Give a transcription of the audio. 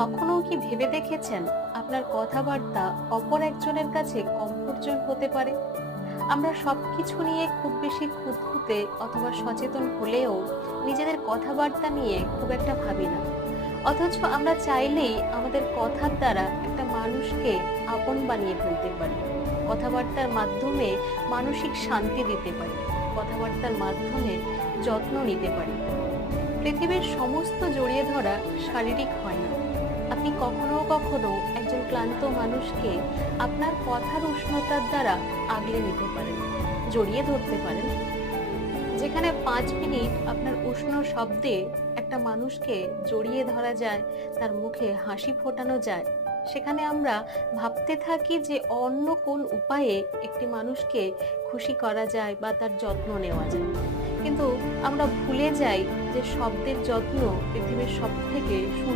কখনো কি ভেবে দেখেছেন আপনার কথাবার্তা অপর একজনের কাছে কমফোর্টজন হতে পারে? আমরা সব কিছু নিয়ে খুব বেশি খুঁতখুঁতে অথবা সচেতন হলেও নিজেদের কথাবার্তা নিয়ে খুব একটা ভাবি না। অথচ আমরা চাইলেই আমাদের কথার দ্বারা একটা মানুষকে আপন বানিয়ে ফেলতে পারি। কথাবার্তার মাধ্যমে মানসিক শান্তি দিতে পারি। কথাবার্তার মাধ্যমে যত্ন নিতে পারি। পৃথিবীর সমস্ত জড়িয়ে ধরা শারীরিক হয় না। আপনি কখনো কখনো একজন ক্লান্ত মানুষকে আপনার কথার উষ্ণতার দ্বারা আগলে নিতে পারেন, জড়িয়ে ধরতে পারেন। যেখানে পাঁচ মিনিট আপনার উষ্ণ শব্দে একটা মানুষকে জড়িয়ে ধরা যায়, তার মুখে হাসি ফোটানো যায়, সেখানে আমরা ভাবতে থাকি যে অন্য কোন উপায়ে একটি মানুষকে খুশি করা যায় বা তার যত্ন নেওয়া যায়। কিন্তু আমরা ভুলে যাই যে শব্দের যত্ন পৃথিবীর সব থেকে সুন্দর